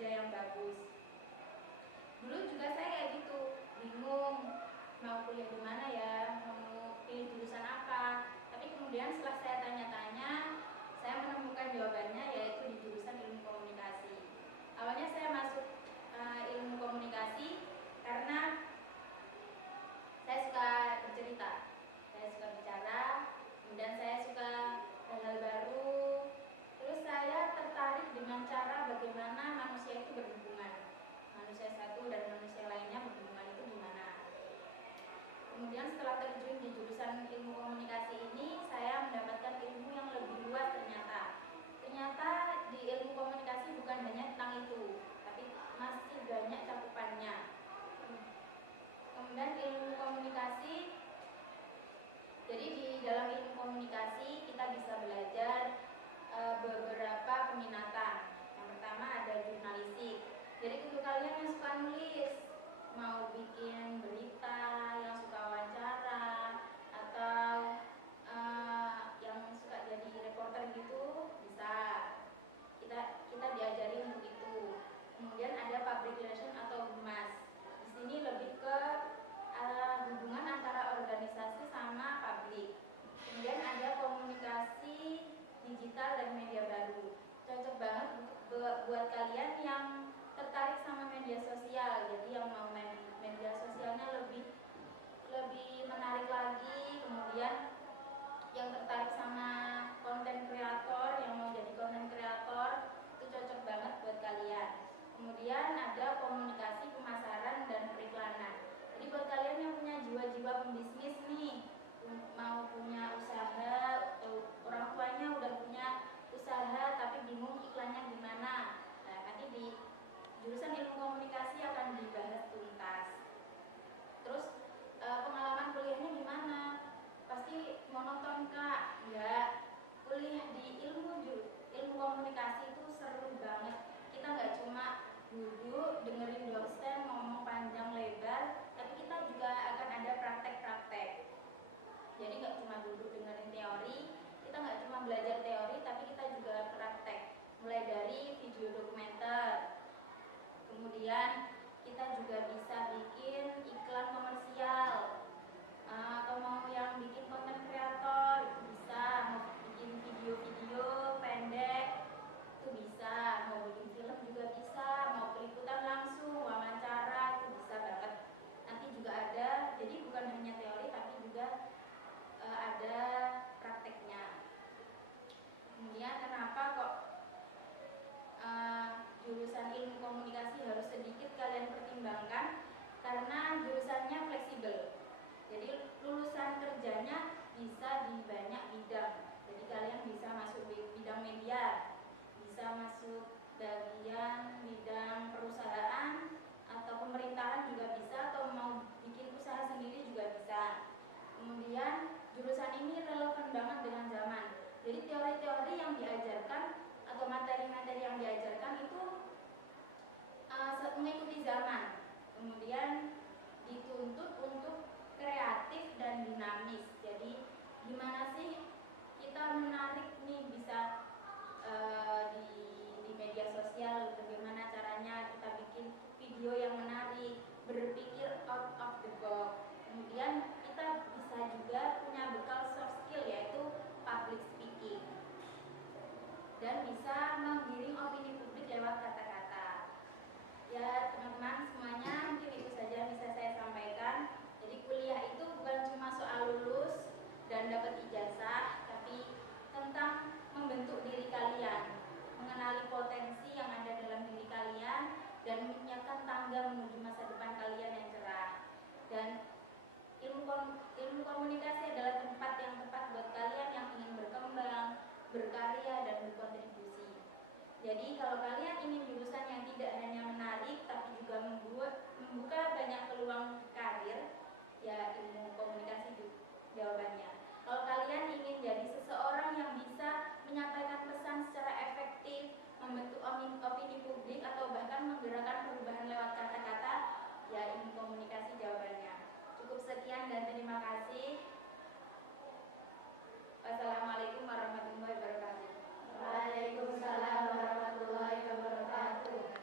kerja yang bagus. Dulu juga saya kayak gitu, bingung mau kuliah di mana ya, mau pilih jurusan apa. Tapi kemudian setelah saya tanya-tanya, saya menemukan jawabannya, yaitu di jurusan ilmu komunikasi. Awalnya saya masuk ilmu komunikasi karena saya suka bercerita, saya suka bicara, kemudian saya suka hal-hal baru. Terus saya tertarik dengan cara bagaimana manusia itu berhubungan, manusia satu dan manusia lainnya berhubungan itu gimana. Kemudian setelah terjun di jurusan ilmu komunikasi ini, saya mendapatkan ilmu yang lebih luas ternyata. Ternyata di ilmu komunikasi bukan hanya tentang itu, tapi masih banyak cakupannya. Kemudian ilmu komunikasi, jadi di dalam ilmu komunikasi kita bisa belajar beberapa peminatan. Yang pertama ada jurnalistik. Jadi untuk kalian yang suka nulis, mau bikin berita, yang suka wawancara, atau yang suka jadi reporter gitu, bisa. Kita diajari untuk itu. Kemudian ada public relation atau humas. Di sini lebih ke hubungan antara organisasi sama publik. Kemudian ada komunikasi digital dan media baru. Cocok banget buat kalian yang tertarik sama media sosial. Jadi yang mau media sosialnya lebih menarik lagi. Kemudian yang tertarik sama konten kreator, yang mau jadi konten kreator, itu cocok banget buat kalian. Kemudian ada komunikasi pemasaran dan periklanan. Jadi buat kalian yang punya jiwa-jiwa pembisnis nih, mau punya usaha, orang tuanya udah punya usaha tapi bingung iklannya gimana. Nah, nanti di jurusan ilmu komunikasi akan dibahas tuntas. Terus pengalaman kuliahnya gimana? Pasti monoton Kak? Enggak. Kuliah di ilmu komunikasi itu seru banget. Kita nggak cuma duduk dengerin dosen ngomong panjang lebar, tapi kita juga akan ada praktek-praktek. Jadi nggak cuma duduk dengerin teori, kita nggak cuma belajar teori, tapi kita juga praktek. Mulai dari video dokumenter, kemudian kita juga bisa bikin iklan komersial, atau mau yang bikin konten kreator itu bisa, mau bikin video-video pendek itu bisa, mau bikin film juga bisa, mau peliputan langsung, wawancara itu bisa banget. Nanti juga ada, jadi bukan hanya teori tapi juga ada prakteknya. Kemudian kenapa kok jurusan ilmu komunikasi harus sedikit kalian pertimbangkan? Karena jurusannya fleksibel. Jadi lulusan kerjanya bisa di banyak bidang. Jadi kalian bisa masuk bidang media, bisa masuk bagian bidang perusahaan atau pemerintahan juga bisa, atau mau bikin usaha sendiri juga bisa. Kemudian jurusan ini relevan banget dengan zaman. Jadi teori-teori yang diajarkan atau materi-materi yang diajarkan itu mengikuti zaman. Kemudian dituntut untuk kreatif dan dinamis. Jadi gimana sih kita menarik nih, bisa di media sosial, bagaimana caranya kita bikin video yang menarik, berpikir out of the box. Kemudian kita bisa juga punya bekal soft skill, yaitu public speaking, dan bisa menggiring opini publik lewat kata-kata. Ya teman-teman semuanya, mungkin itu saja bisa saya sampaikan. Jadi kuliah itu bukan cuma soal lulus dan dapat ijazah, tapi tentang membentuk diri kalian, mengenali potensi yang ada dalam diri kalian, dan menyiapkan tangga menuju masa depan kalian yang cerah. Dan ilmu komunikasi adalah tempat yang tepat buat kalian yang ingin berkembang, berkarya, dan berkontribusi. Jadi kalau kalian ingin jurusan yang tidak hanya menarik tapi juga membuka banyak peluang karir, ya ilmu komunikasi jawabannya. Kalau kalian ingin jadi seseorang yang bisa menyampaikan pesan